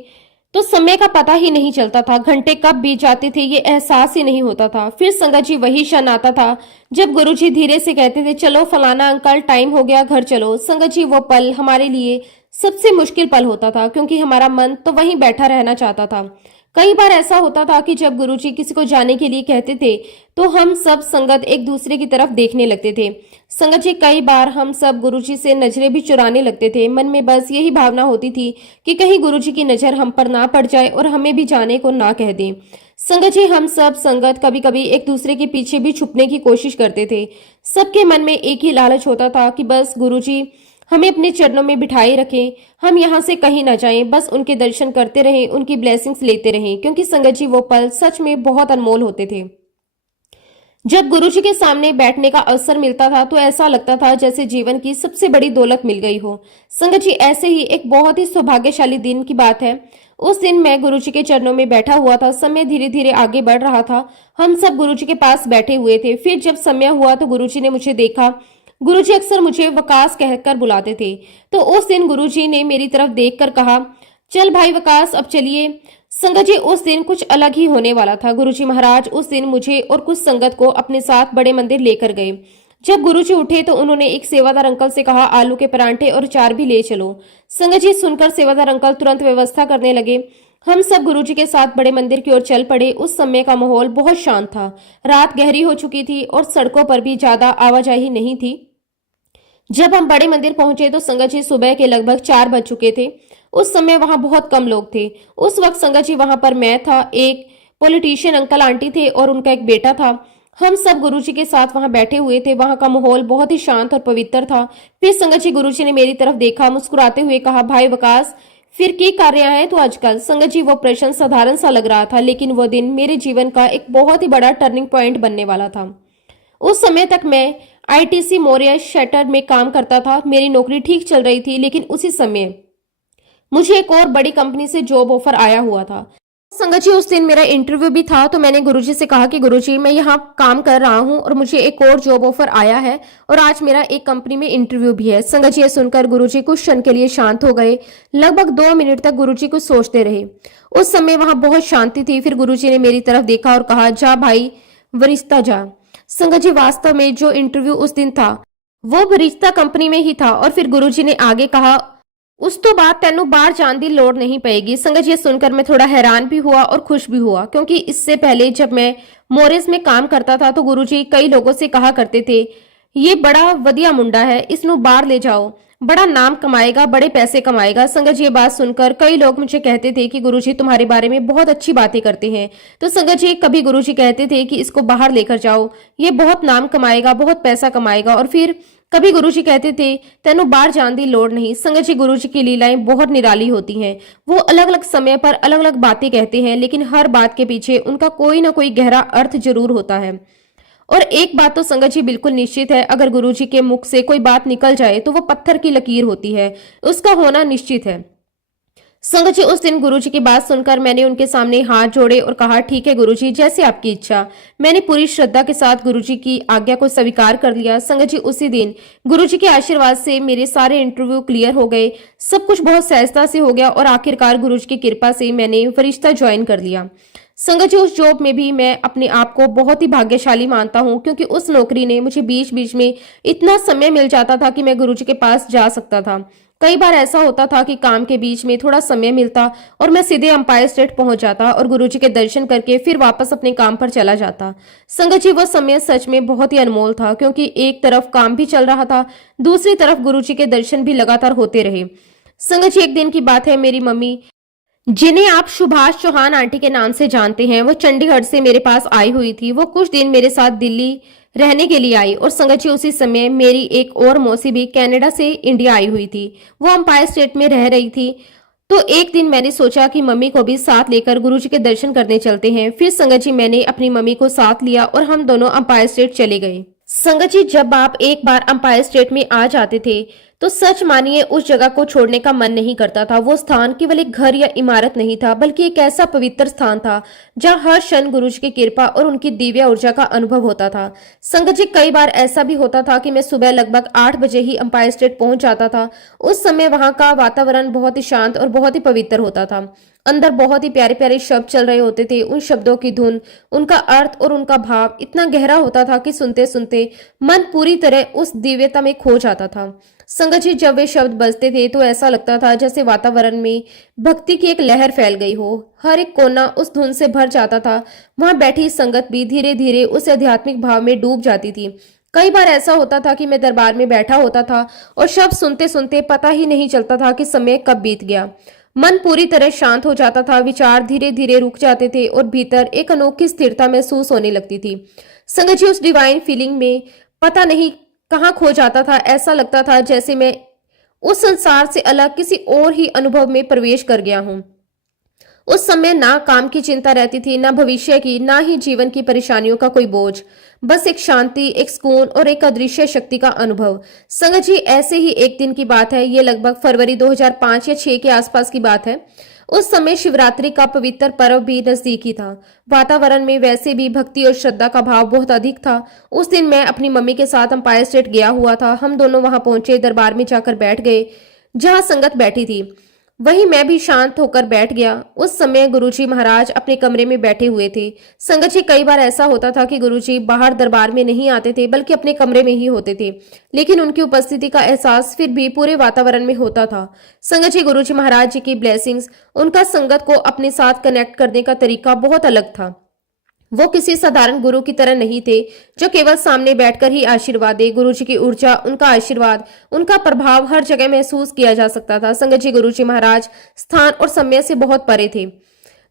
तो समय का पता ही नहीं चलता था। घंटे कब बीत जाते थे ये एहसास ही नहीं होता था। फिर संगत जी, वही क्षण आता था जब गुरुजी धीरे से कहते थे, चलो फलाना अंकल, टाइम हो गया, घर चलो। संगत जी, वो पल हमारे लिए सबसे मुश्किल पल होता था, क्योंकि हमारा मन तो वहीं बैठा रहना चाहता था। कई बार ऐसा होता था कि जब गुरुजी किसी को जाने के लिए कहते थे तो हम सब संगत एक दूसरे की तरफ देखने लगते थे। संगत जी, कई बार हम सब गुरुजी से नजरें भी चुराने लगते थे। मन में बस यही भावना होती थी कि कहीं गुरुजी की नजर हम पर ना पड़ जाए और हमें भी जाने को ना कह दें। संगत जी, हम सब संगत कभी कभी एक दूसरे के पीछे भी छुपने की कोशिश करते थे। सबके मन में एक ही लालच होता था कि बस गुरुजी हमें अपने चरणों में बिठाए रखें, हम यहाँ से कहीं ना जाएं, बस उनके दर्शन करते रहें, उनकी ब्लेसिंग्स लेते रहें। क्योंकि संगत जी, वो पल सच में बहुत अनमोल होते थे। जब गुरुजी के सामने बैठने का अवसर मिलता था तो ऐसा लगता था जैसे जीवन की सबसे बड़ी दौलत मिल गई हो। संगत जी, ऐसे ही एक बहुत ही सौभाग्यशाली दिन की बात है। उस दिन मैं गुरुजी के चरणों में बैठा हुआ था। समय धीरे धीरे आगे बढ़ रहा था। हम सब गुरुजी के पास बैठे हुए थे। फिर जब समय हुआ तो गुरुजी ने मुझे देखा। गुरुजी अक्सर मुझे वकास कहकर बुलाते थे, तो उस दिन गुरुजी ने मेरी तरफ देखकर कहा, चल भाई वकास, अब चलिए। संगत जी, उस दिन कुछ अलग ही होने वाला था। गुरुजी महाराज उस दिन मुझे और कुछ संगत को अपने साथ बड़े मंदिर लेकर गए। जब गुरुजी उठे तो उन्होंने एक सेवादार अंकल से कहा, आलू के परांठे और अचार भी ले चलो। संगत जी, सुनकर सेवादार अंकल तुरंत व्यवस्था करने लगे। हम सब गुरुजी के साथ बड़े मंदिर की ओर चल पड़े। उस समय का माहौल बहुत शांत था। रात गहरी हो चुकी थी और सड़कों पर भी ज्यादा आवाजाही नहीं थी। जब हम बड़े मंदिर पहुंचे तो संगत जी सुबह के लगभग 4 बज चुके थे। उस समय वहां बहुत कम लोग थे। उस वक्त संगत जी वहां पर मैं था, एक पॉलिटिशियन अंकल आंटी थे और उनका एक बेटा था। हम सब गुरुजी के साथ वहां बैठे हुए थे। वहां का माहौल बहुत ही शांत और पवित्र था। फिर संगत जी गुरुजी ने मेरी तरफ देखा, मुस्कुराते हुए कहा, भाई वकास, फिर की कर रहा है तो आजकल। संगत जी वो प्रश्न साधारण सा लग रहा था, लेकिन वो दिन मेरे जीवन का एक बहुत ही बड़ा टर्निंग पॉइंट बनने वाला था। उस समय तक मैं आईटीसी मौर्य शटर में काम करता था। मेरी नौकरी ठीक चल रही थी, लेकिन उसी समय मुझे एक और बड़ी कंपनी से जॉब ऑफर आया हुआ था। संगत जी उस दिन मेरा इंटरव्यू भी था, तो मैंने गुरुजी से कहा कि गुरुजी मैं यहाँ काम कर रहा हूँ और मुझे एक और जॉब ऑफर आया है और आज मेरा एक कंपनी में इंटरव्यू भी है। संगत जी ये सुनकर गुरुजी कुछ क्षण के लिए शांत हो गए। लगभग 2 मिनट तक गुरुजी कुछ सोचते रहे। उस समय वहां बहुत शांति थी। फिर गुरुजी ने मेरी तरफ देखा और कहा, जा भाई वरिष्ठा जा। संगत जी वास्तव में जो इंटरव्यू उस दिन था वो वरिष्ठा कंपनी में ही था। और फिर गुरुजी ने आगे कहा, उस तो बाद तेनू बाहर जाने की लोड़ नहीं पड़ेगी। संगत जी सुनकर मैं थोड़ा हैरान भी हुआ और खुश भी हुआ, क्योंकि इससे पहले जब मैं मोरिस में काम करता था तो गुरुजी कई लोगों से कहा करते थे, ये बड़ा वधिया मुंडा है, इसनु बाहर ले जाओ, बड़ा नाम कमाएगा, बड़े पैसे कमाएगा। संगत जी ये बात सुनकर कई लोग मुझे कहते थे कि गुरुजी तुम्हारे बारे में बहुत अच्छी बातें करते हैं। तो संगत जी कभी गुरुजी कहते थे कि इसको बाहर लेकर जाओ, ये बहुत नाम कमाएगा, बहुत पैसा कमाएगा। और फिर कभी गुरुजी कहते थे तेनू बाहर जाने की लोड़ नहीं। संगत जी गुरुजी की लीलाएं बहुत निराली होती हैं। वो अलग अलग समय पर अलग अलग बातें कहते हैं, लेकिन हर बात के पीछे उनका कोई ना कोई गहरा अर्थ जरूर होता है। और एक बात तो संगत जी बिल्कुल निश्चित है, अगर गुरुजी के मुख से कोई बात निकल जाए तो वो पत्थर की लकीर होती है, उसका होना निश्चित है। संगत जी उस दिन गुरुजी की बात सुनकर मैंने उनके सामने हाथ जोड़े और कहा, ठीक है गुरुजी, जैसे आपकी इच्छा। मैंने पूरी श्रद्धा के साथ गुरुजी की आज्ञा को स्वीकार कर लिया। संगत जी उसी दिन गुरुजी के आशीर्वाद से मेरे सारे इंटरव्यू क्लियर हो गए। सब कुछ बहुत सहजता से हो गया और आखिरकार गुरुजी की कृपा से मैंने वरिष्ठा ज्वाइन कर लिया। संगत जी उस जॉब में भी मैं अपने आप को बहुत ही भाग्यशाली मानता हूँ, क्योंकि उस नौकरी ने मुझे बीच बीच में इतना समय मिल जाता था कि मैं गुरुजी के पास जा सकता था। कई बार ऐसा होता था कि काम के बीच में थोड़ा समय मिलता और मैं सीधे अंपायर स्टेट पहुंच जाता और गुरुजी के दर्शन करके फिर वापस अपने काम पर चला जाता। संगत जी वह समय सच में बहुत ही अनमोल था, क्योंकि एक तरफ काम भी चल रहा था, दूसरी तरफ गुरुजी के दर्शन भी लगातार होते रहे। संगत जी एक दिन की बात है, मेरी मम्मी, जिन्हें आप सुभाष चौहान आंटी के नाम से जानते हैं, वो चंडीगढ़ से मेरे पास आई हुई थी। वो कुछ दिन मेरे साथ दिल्ली रहने के लिए आई और संगत जी उसी समय मेरी एक और मौसी भी कनाडा से इंडिया आई हुई थी। वो अंपायर स्टेट में रह रही थी। तो एक दिन मैंने सोचा कि मम्मी को भी साथ लेकर गुरुजी के दर्शन करने चलते हैं। फिर संगत जी मैंने अपनी मम्मी को साथ लिया और हम दोनों अंपायर स्टेट चले गए। संगत जी जब आप एक बार अंपायर स्टेट में आ जाते थे तो सच मानिए उस जगह को छोड़ने का मन नहीं करता था। वो स्थान केवल एक घर या इमारत नहीं था, बल्कि एक ऐसा पवित्र स्थान था जहां हर क्षण गुरुजी की कृपा और उनकी दिव्य ऊर्जा का अनुभव होता था। संगत जी कई बार ऐसा भी होता था कि मैं सुबह लगभग 8 बजे ही अंपायर स्टेट पहुंच जाता था। उस समय वहां का वातावरण बहुत ही शांत और बहुत ही पवित्र होता था। अंदर बहुत ही प्यारे प्यारे शब्द चल रहे होते थे। उन शब्दों की धुन, उनका अर्थ और उनका भाव इतना गहरा होता था कि सुनते सुनते मन पूरी तरह उस दिव्यता में खो जाता था। संगत जी जब वे शब्द बजते थे तो ऐसा लगता था जैसे वातावरण में भक्ति की एक लहर फैल गई हो। हर एक कोना उस धुन से भर जाता था। वहां बैठी संगत भी धीरे धीरे उस आध्यात्मिक भाव में डूब जाती थी। कई बार ऐसा होता था कि मैं दरबार में बैठा होता था और शब्द सुनते सुनते पता ही नहीं चलता था कि समय कब बीत गया। मन पूरी तरह शांत हो जाता था, विचार धीरे धीरे रुक जाते थे और भीतर एक अनोखी स्थिरता महसूस होने लगती थी। संगत जी उस डिवाइन फीलिंग में पता नहीं कहाँ खो जाता था। ऐसा लगता था जैसे मैं उस संसार से अलग किसी और ही अनुभव में प्रवेश कर गया हूं। उस समय ना काम की चिंता रहती थी, ना भविष्य की, ना ही जीवन की परेशानियों का कोई बोझ। बस एक शांति, एक सुकून और एक अदृश्य शक्ति का अनुभव। संगत जी ऐसे ही एक दिन की बात है, ये लगभग फरवरी 2005 या 6 के आसपास की बात है। उस समय शिवरात्रि का पवित्र पर्व भी नजदीक ही था। वातावरण में वैसे भी भक्ति और श्रद्धा का भाव बहुत अधिक था। उस दिन मैं अपनी मम्मी के साथ अंपायर स्टेट गया हुआ था। हम दोनों वहां पहुंचे, दरबार में जाकर बैठ गए जहां संगत बैठी थी। वहीं मैं भी शांत होकर बैठ गया। उस समय गुरुजी महाराज अपने कमरे में बैठे हुए थे। संगत जी, कई बार ऐसा होता था कि गुरुजी बाहर दरबार में नहीं आते थे, बल्कि अपने कमरे में ही होते थे, लेकिन उनकी उपस्थिति का एहसास फिर भी पूरे वातावरण में होता था। संगत जी, गुरुजी महाराज जी की ब्लेसिंग्स, उनका संगत को अपने साथ कनेक्ट करने का तरीका बहुत अलग था। वो किसी साधारण गुरु की तरह नहीं थे जो केवल सामने बैठकर ही आशीर्वाद दे। गुरुजी की ऊर्जा, उनका आशीर्वाद, उनका प्रभाव हर जगह महसूस किया जा सकता था। संगत जी, गुरुजी महाराज स्थान और समय से बहुत परे थे।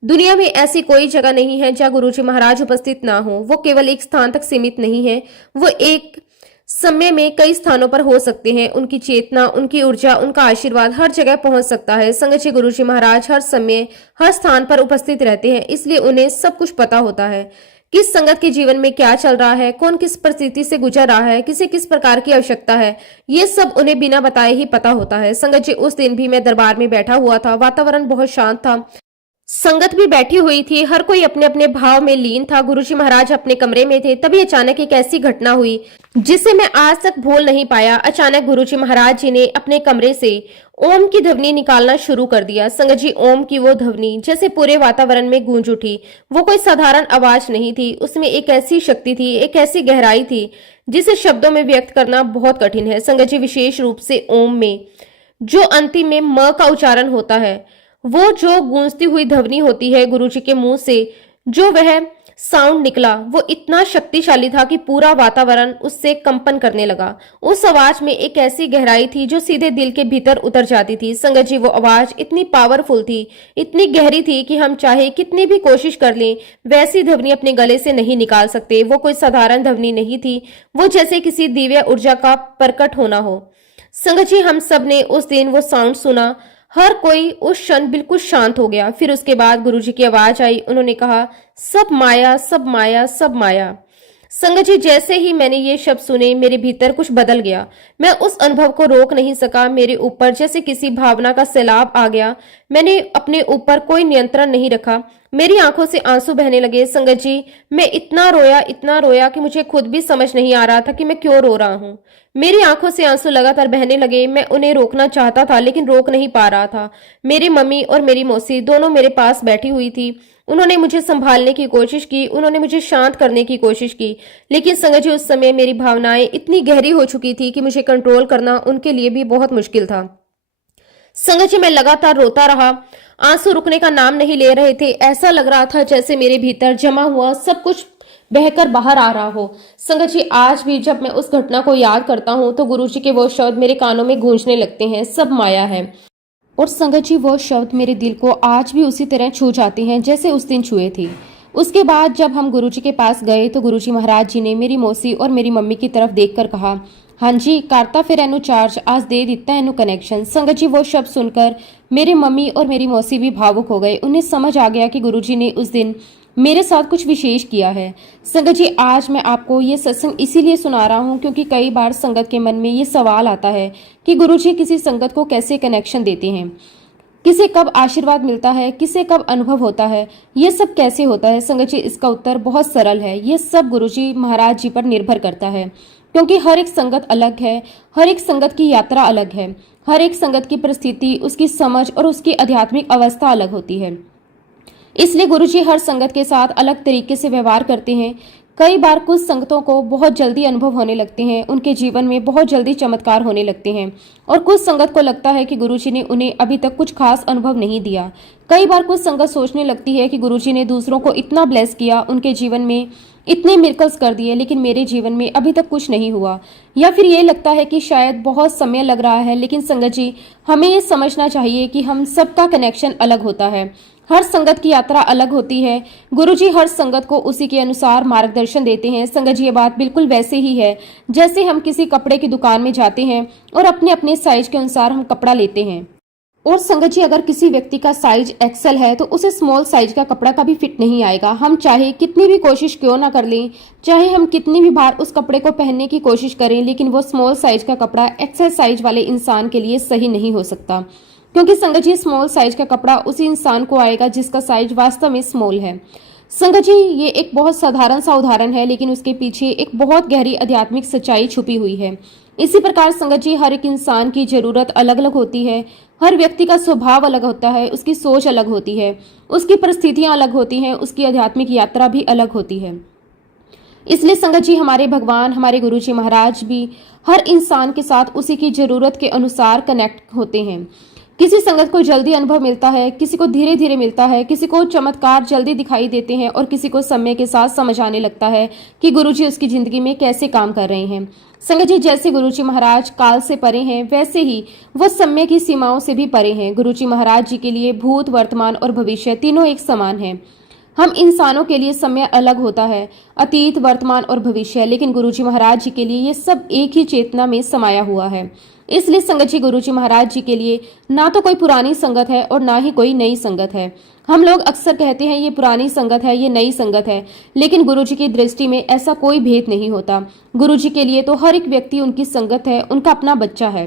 दुनिया में ऐसी कोई जगह नहीं है जहां गुरुजी महाराज उपस्थित ना हो। वो केवल एक स्थान तक सीमित नहीं है, वो एक समय में कई स्थानों पर हो सकते हैं। उनकी चेतना, उनकी ऊर्जा, उनका आशीर्वाद हर जगह पहुंच सकता है। संगत जी, गुरुजी महाराज हर समय हर स्थान पर उपस्थित रहते हैं, इसलिए उन्हें सब कुछ पता होता है। किस संगत के जीवन में क्या चल रहा है, कौन किस परिस्थिति से गुजर रहा है, किसे किस प्रकार की आवश्यकता है, ये सब उन्हें बिना बताए ही पता होता है। संगत जी, उस दिन भी मैं दरबार में बैठा हुआ था। वातावरण बहुत शांत था। संगत भी बैठी हुई थी, हर कोई अपने अपने भाव में लीन था। गुरुजी महाराज अपने कमरे में थे। तभी अचानक एक ऐसी घटना हुई जिसे मैं आज तक भूल नहीं पाया। अचानक गुरुजी महाराज जी ने अपने कमरे से ओम की ध्वनि निकालना शुरू कर दिया। संगत जी, ओम की वो ध्वनि जैसे पूरे वातावरण में गूंज उठी। वो कोई साधारण आवाज नहीं थी, उसमें एक ऐसी शक्ति थी, एक ऐसी गहराई थी जिसे शब्दों में व्यक्त करना बहुत कठिन है। संगत जी, विशेष रूप से ओम में जो अंतिम में म का उच्चारण होता है, वो जो गूंजती हुई ध्वनि होती है गुरुजी के मुंह से, जो वह साउंड निकला, वो इतना शक्तिशाली था कि पूरा वातावरण उससे कंपन करने लगा। उस आवाज में एक ऐसी गहराई थी जो सीधे दिल के भीतर उतर जाती थी। संगत जी, वो आवाज इतनी पावरफुल थी, इतनी गहरी थी कि हम चाहे कितनी भी कोशिश कर लें, वैसी ध्वनि अपने गले से नहीं निकाल सकते। वो कोई साधारण ध्वनि नहीं थी, वो जैसे किसी दिव्य ऊर्जा का प्रकट होना हो। संगत जी, हम सब ने उस दिन वो साउंड सुना। हर कोई उस क्षण बिल्कुल शांत हो गया। फिर उसके बाद गुरुजी की आवाज आई। उन्होंने कहा, सब माया, सब माया, सब माया। संगत जी, जैसे ही मैंने ये शब्द सुने, मेरे भीतर कुछ बदल गया। मैं उस अनुभव को रोक नहीं सका। मेरे ऊपर जैसे किसी भावना का सैलाब आ गया। मैंने अपने ऊपर कोई नियंत्रण नहीं रखा। मेरी आंखों से आंसू बहने लगे। संगत जी, मैं इतना रोया कि मुझे खुद भी समझ नहीं आ रहा था कि मैं क्यों रो रहा हूँ। मेरी आंखों से आंसू लगातार बहने लगे। मैं उन्हें रोकना चाहता था, लेकिन रोक नहीं पा रहा था। मेरी मम्मी और मेरी मौसी दोनों मेरे पास बैठी हुई थी। उन्होंने मुझे संभालने की कोशिश की, उन्होंने मुझे शांत करने की कोशिश की, लेकिन संगत जी, उस समय मेरी भावनाएं इतनी गहरी हो चुकी थी कि मुझे कंट्रोल करना उनके लिए भी बहुत मुश्किल था। संगत जी, मैं लगातार रोता रहा। आंसू रुकने का नाम नहीं ले रहे थे। ऐसा लग रहा था जैसे मेरे भीतर जमा हुआ सब कुछ बहकर बाहर आ रहा हो। संगत जी, आज भी जब मैं उस घटना को याद करता हूँ तो गुरुजी के वो शब्द मेरे कानों में गूंजने लगते हैं, सब माया है। और संगत जी, वो शब्द मेरे दिल को आज भी उसी तरह छू जाते हैं जैसे उस दिन छुए थे। उसके बाद जब हम गुरुजी के पास गए तो गुरुजी महाराज जी ने मेरी मौसी और मेरी मम्मी की तरफ देखकर कहा, हाँ जी, करता फिर एनु चार्ज, आज दे दिता एनु कनेक्शन। संगत जी, वो शब्द सुनकर मेरे मम्मी और मेरी मौसी भी भावुक हो गए। उन्हें समझ आ गया कि गुरुजी ने उस दिन मेरे साथ कुछ विशेष किया है। संगत जी, आज मैं आपको ये सत्संग इसीलिए सुना रहा हूँ क्योंकि कई बार संगत के मन में ये सवाल आता है कि गुरुजी किसी संगत को कैसे कनेक्शन देते हैं, किसे कब आशीर्वाद मिलता है, किसे कब अनुभव होता है, ये सब कैसे होता है। संगत जी, इसका उत्तर बहुत सरल है। ये सब गुरुजी महाराज जी पर निर्भर करता है, क्योंकि हर एक संगत अलग है, हर एक संगत की यात्रा अलग है, हर एक संगत की परिस्थिति, उसकी समझ और उसकी आध्यात्मिक अवस्था अलग होती है। इसलिए गुरुजी हर संगत के साथ अलग तरीके से व्यवहार करते हैं। कई बार कुछ संगतों को बहुत जल्दी अनुभव होने लगते हैं, उनके जीवन में बहुत जल्दी चमत्कार होने लगते हैं, और कुछ संगत को लगता है कि गुरुजी ने उन्हें अभी तक कुछ खास अनुभव नहीं दिया। कई बार कुछ संगत सोचने लगती है कि गुरुजी ने दूसरों को इतना ब्लेस किया, उनके जीवन में इतने मिरेकल्स कर दिए, लेकिन मेरे जीवन में अभी तक कुछ नहीं हुआ। या फिर ये लगता है कि शायद बहुत समय लग रहा है। लेकिन संगत जी, हमें ये समझना चाहिए कि हम सबका कनेक्शन अलग होता है, हर संगत की यात्रा अलग होती है। गुरुजी हर संगत को उसी के अनुसार मार्गदर्शन देते हैं। संगत जी, ये बात बिल्कुल वैसे ही है जैसे हम किसी कपड़े की दुकान में जाते हैं और अपने अपने साइज के अनुसार हम कपड़ा लेते हैं। और संगत जी, अगर किसी व्यक्ति का साइज एक्सेल है तो उसे स्मॉल साइज का कपड़ा कभी फिट नहीं आएगा। हम चाहे कितनी भी कोशिश क्यों ना कर लें, चाहे हम कितनी भी बार उस कपड़े को पहनने की कोशिश करें, लेकिन वो स्मॉल साइज का कपड़ा एक्सेल साइज वाले इंसान के लिए सही नहीं हो सकता। क्योंकि संगत जी, स्मॉल साइज का कपड़ा उसी इंसान को आएगा जिसका साइज वास्तव में स्मॉल है। संगत जी, ये एक बहुत साधारण सा उदाहरण है, लेकिन उसके पीछे एक बहुत गहरी आध्यात्मिक सच्चाई छुपी हुई है। इसी प्रकार संगत जी, हर एक इंसान की जरूरत अलग अलग होती है, हर व्यक्ति का स्वभाव अलग होता है, उसकी सोच अलग होती है, उसकी परिस्थितियां अलग होती हैं, उसकी आध्यात्मिक यात्रा भी अलग होती है। इसलिए संगत जी, हमारे भगवान, हमारे गुरु जी महाराज भी हर इंसान के साथ उसी की जरूरत के अनुसार कनेक्ट होते हैं। किसी संगत को जल्दी अनुभव मिलता है, किसी को धीरे धीरे मिलता है, किसी को चमत्कार जल्दी दिखाई देते हैं और किसी को समय के साथ समझ आने लगता है कि गुरुजी उसकी जिंदगी में कैसे काम कर रहे हैं। संगत जी, जैसे गुरुजी महाराज काल से परे हैं, वैसे ही वो समय की सीमाओं से भी परे हैं। गुरुजी महाराज जी के लिए भूत, वर्तमान और भविष्य तीनों एक समान हैं। हम इंसानों के लिए समय अलग होता है, अतीत, वर्तमान और भविष्य, लेकिन गुरुजी महाराज जी के लिए ये सब एक ही चेतना में समाया हुआ है। इसलिए संगत जी, गुरुजी महाराज जी के लिए ना तो कोई पुरानी संगत है और ना ही कोई नई संगत है। हम लोग अक्सर कहते हैं ये पुरानी संगत है, ये नई संगत है, लेकिन गुरुजी की दृष्टि में ऐसा कोई भेद नहीं होता। गुरुजी के लिए तो हर एक व्यक्ति उनकी संगत है, उनका अपना बच्चा है।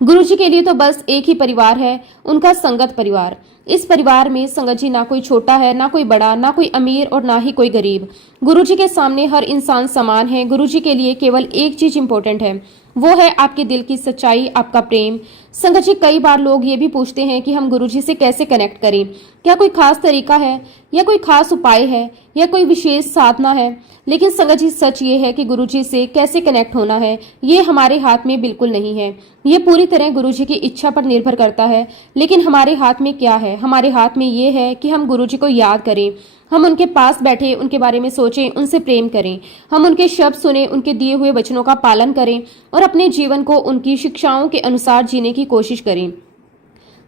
गुरुजी के लिए तो बस एक ही परिवार है, उनका संगत परिवार। इस परिवार में संगत जी ना कोई छोटा है, ना कोई बड़ा, ना कोई अमीर और ना ही कोई गरीब। गुरुजी के सामने हर इंसान समान है। गुरुजी के लिए केवल एक चीज इंपॉर्टेंट है, वो है आपके दिल की सच्चाई, आपका प्रेम। संगत जी, कई बार लोग ये भी पूछते हैं कि हम गुरुजी से कैसे कनेक्ट करें, क्या कोई खास तरीका है या कोई खास उपाय है या कोई विशेष साधना है। लेकिन संगत जी, सच ये है कि गुरुजी से कैसे कनेक्ट होना है ये हमारे हाथ में बिल्कुल नहीं है। ये पूरी तरह गुरुजी की इच्छा पर निर्भर करता है। लेकिन हमारे हाथ में क्या है? हमारे हाथ में ये है कि हम गुरुजी को याद करें, हम उनके पास बैठे, उनके बारे में सोचें, उनसे प्रेम करें, हम उनके शब्द सुने, उनके दिए हुए वचनों का पालन करें और अपने जीवन को उनकी शिक्षाओं के अनुसार जीने की कोशिश करें।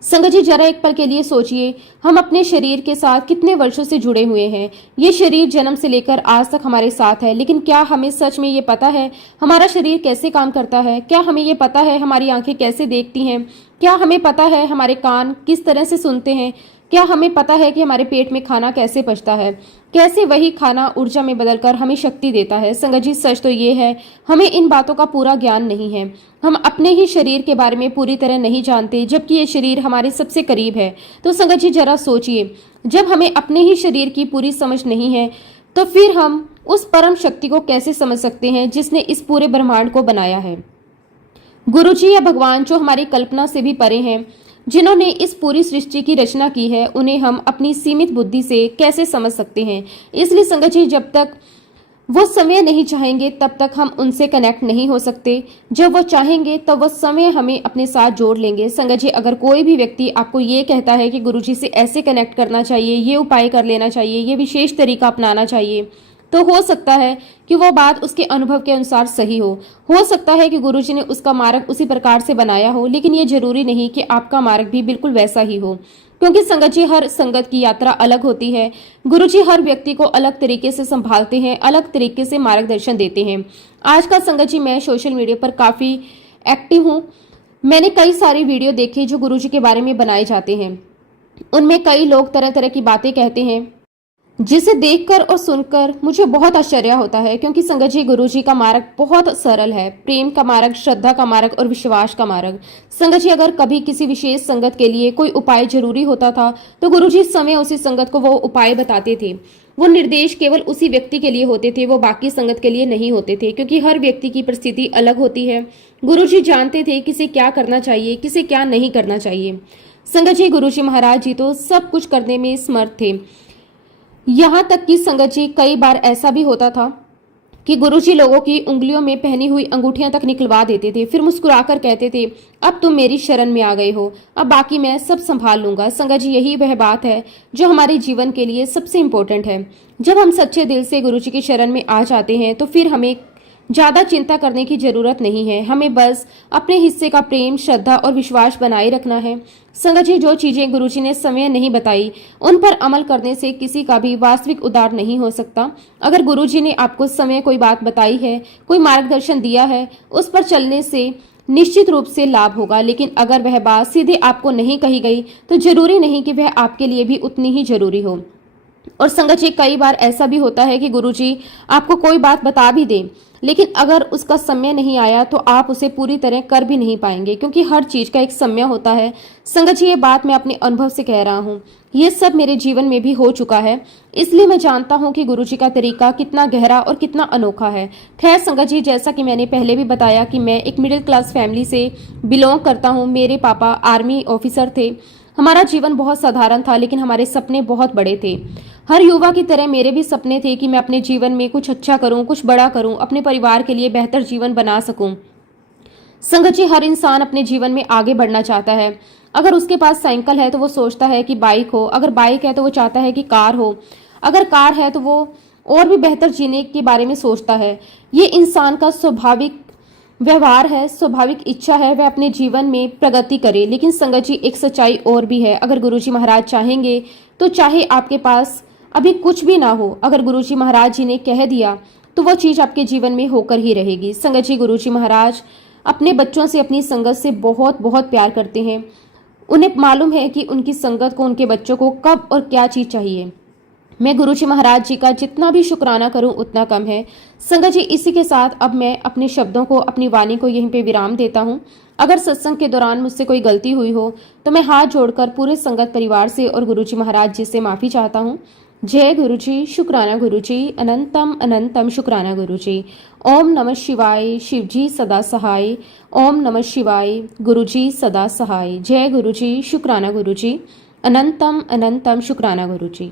संगत जी, जरा एक पल के लिए सोचिए, हम अपने शरीर के साथ कितने वर्षों से जुड़े हुए हैं। ये शरीर जन्म से लेकर आज तक हमारे साथ है, लेकिन क्या हमें सच में ये पता है हमारा शरीर कैसे काम करता है? क्या हमें ये पता है हमारी आंखें कैसे देखती हैं? क्या हमें पता है हमारे कान किस तरह से सुनते हैं? क्या हमें पता है कि हमारे पेट में खाना कैसे पचता है, कैसे वही खाना ऊर्जा में बदलकर हमें शक्ति देता है? संगत जी, सच तो ये है, हमें इन बातों का पूरा ज्ञान नहीं है। हम अपने ही शरीर के बारे में पूरी तरह नहीं जानते, जबकि ये शरीर हमारे सबसे करीब है। तो संगत जी, जरा सोचिए, जब हमें अपने ही शरीर की पूरी समझ नहीं है, तो फिर हम उस परम शक्ति को कैसे समझ सकते हैं जिसने इस पूरे ब्रह्मांड को बनाया है? गुरुजी या भगवान जो हमारी कल्पना से भी परे हैं, जिन्होंने इस पूरी सृष्टि की रचना की है, उन्हें हम अपनी सीमित बुद्धि से कैसे समझ सकते हैं? इसलिए संगत जी, जब तक वो समय नहीं चाहेंगे तब तक हम उनसे कनेक्ट नहीं हो सकते। जब वो चाहेंगे तब वो समय हमें अपने साथ जोड़ लेंगे। संगत जी, अगर कोई भी व्यक्ति आपको ये कहता है कि गुरुजी से ऐसे कनेक्ट करना चाहिए, ये उपाय कर लेना चाहिए, ये विशेष तरीका अपनाना चाहिए, तो हो सकता है कि वो बात उसके अनुभव के अनुसार सही हो सकता है कि गुरुजी ने उसका मार्ग उसी प्रकार से बनाया हो, लेकिन ये जरूरी नहीं कि आपका मार्ग भी बिल्कुल वैसा ही हो, क्योंकि संगत जी, हर संगत की यात्रा अलग होती है। गुरुजी हर व्यक्ति को अलग तरीके से संभालते हैं, अलग तरीके से मार्गदर्शन देते हैं। आज का संगत जी, मैं सोशल मीडिया पर काफी एक्टिव हूँ। मैंने कई सारी वीडियो देखे जो गुरुजी के बारे में बनाए जाते हैं। उनमें कई लोग तरह तरह की बातें कहते हैं, जिसे देखकर और सुनकर मुझे बहुत आश्चर्य होता है, क्योंकि संगत जी, गुरुजी का मार्ग बहुत सरल है। प्रेम का मार्ग, श्रद्धा का मार्ग और विश्वास का मार्ग। संगत जी, अगर कभी किसी विशेष संगत के लिए कोई उपाय जरूरी होता था तो गुरुजी समय उसी संगत को वो उपाय बताते थे। वो निर्देश केवल उसी व्यक्ति के लिए होते थे, वो बाकी संगत के लिए नहीं होते थे, क्योंकि हर व्यक्ति की परिस्थिति अलग होती है। गुरुजी जानते थे किसे क्या करना चाहिए, किसे क्या नहीं करना चाहिए। संगत जी, गुरुजी महाराज जी तो सब कुछ करने में समर्थ थे। यहाँ तक कि संगत जी, कई बार ऐसा भी होता था कि गुरुजी लोगों की उंगलियों में पहनी हुई अंगूठियां तक निकलवा देते थे, फिर मुस्कुराकर कहते थे, अब तुम मेरी शरण में आ गए हो, अब बाकी मैं सब संभाल लूंगा। संगत जी, यही वह बात है जो हमारे जीवन के लिए सबसे इम्पोर्टेंट है। जब हम सच्चे दिल से गुरुजी की शरण में आ जाते हैं तो फिर हमें ज्यादा चिंता करने की जरूरत नहीं है। हमें बस अपने हिस्से का प्रेम, श्रद्धा और विश्वास बनाए रखना है। संगत जी, जो चीजें गुरुजी ने समय नहीं बताई, उन पर अमल करने से किसी का भी वास्तविक उद्धार नहीं हो सकता। अगर गुरुजी ने आपको समय कोई बात बताई है, कोई मार्गदर्शन दिया है, उस पर चलने से निश्चित रूप से लाभ होगा। लेकिन अगर वह बात सीधे आपको नहीं कही गई तो जरूरी नहीं कि वह आपके लिए भी उतनी ही जरूरी हो। और संगत जी, कई बार ऐसा भी होता है कि गुरुजी आपको कोई बात बता भी दें, लेकिन अगर उसका समय नहीं आया तो आप उसे पूरी तरह कर भी नहीं पाएंगे, क्योंकि हर चीज का एक समय होता है। संगत जी, ये बात मैं अपने अनुभव से कह रहा हूँ। ये सब मेरे जीवन में भी हो चुका है, इसलिए मैं जानता हूँ कि गुरुजी का तरीका कितना गहरा और कितना अनोखा है। खैर संगत जी, जैसा कि मैंने पहले भी बताया कि मैं एक मिडिल क्लास फैमिली से बिलोंग करता हूँ। मेरे पापा आर्मी ऑफिसर थे। हमारा जीवन बहुत साधारण था, लेकिन हमारे सपने बहुत बड़े थे। हर युवा की तरह मेरे भी सपने थे कि मैं अपने जीवन में कुछ अच्छा करूं, कुछ बड़ा करूं, अपने परिवार के लिए बेहतर जीवन बना सकूं। संगत जी, हर इंसान अपने जीवन में आगे बढ़ना चाहता है। अगर उसके पास साइकिल है तो वो सोचता है कि बाइक हो, अगर बाइक है तो वो चाहता है कि कार हो, अगर कार है तो वो और भी बेहतर जीने के बारे में सोचता है। ये इंसान का स्वाभाविक व्यवहार है, स्वाभाविक इच्छा है वह अपने जीवन में प्रगति करे। लेकिन संगत जी, एक सच्चाई और भी है। अगर गुरुजी महाराज चाहेंगे तो चाहे आपके पास अभी कुछ भी ना हो, अगर गुरुजी महाराज जी ने कह दिया तो वो चीज आपके जीवन में होकर ही रहेगी। संगत जी, गुरुजी महाराज अपने बच्चों से, अपनी संगत से बहुत बहुत प्यार करते हैं। उन्हें मालूम है कि उनकी संगत को, उनके बच्चों को कब और क्या चीज चाहिए। मैं गुरुजी महाराज जी का जितना भी शुक्राना करूं उतना कम है। संगत जी, इसी के साथ अब मैं अपने शब्दों को, अपनी वाणी को यहीं पे विराम देता हूं। अगर सत्संग के दौरान मुझसे कोई गलती हुई हो तो मैं हाथ जोड़कर पूरे संगत परिवार से और गुरुजी महाराज जी से माफी चाहता हूं। जय गुरुजी, शुक्राना गुरुजी, अनंतम अनंतम शुक्राना गुरुजी। ओम नमः शिवाय, शिवजी सदा सहाय। ओम नमः शिवाय, गुरुजी सदा सहाय। जय गुरुजी, शुक्राना गुरुजी, अनंतम अनंतम शुक्राना गुरुजी।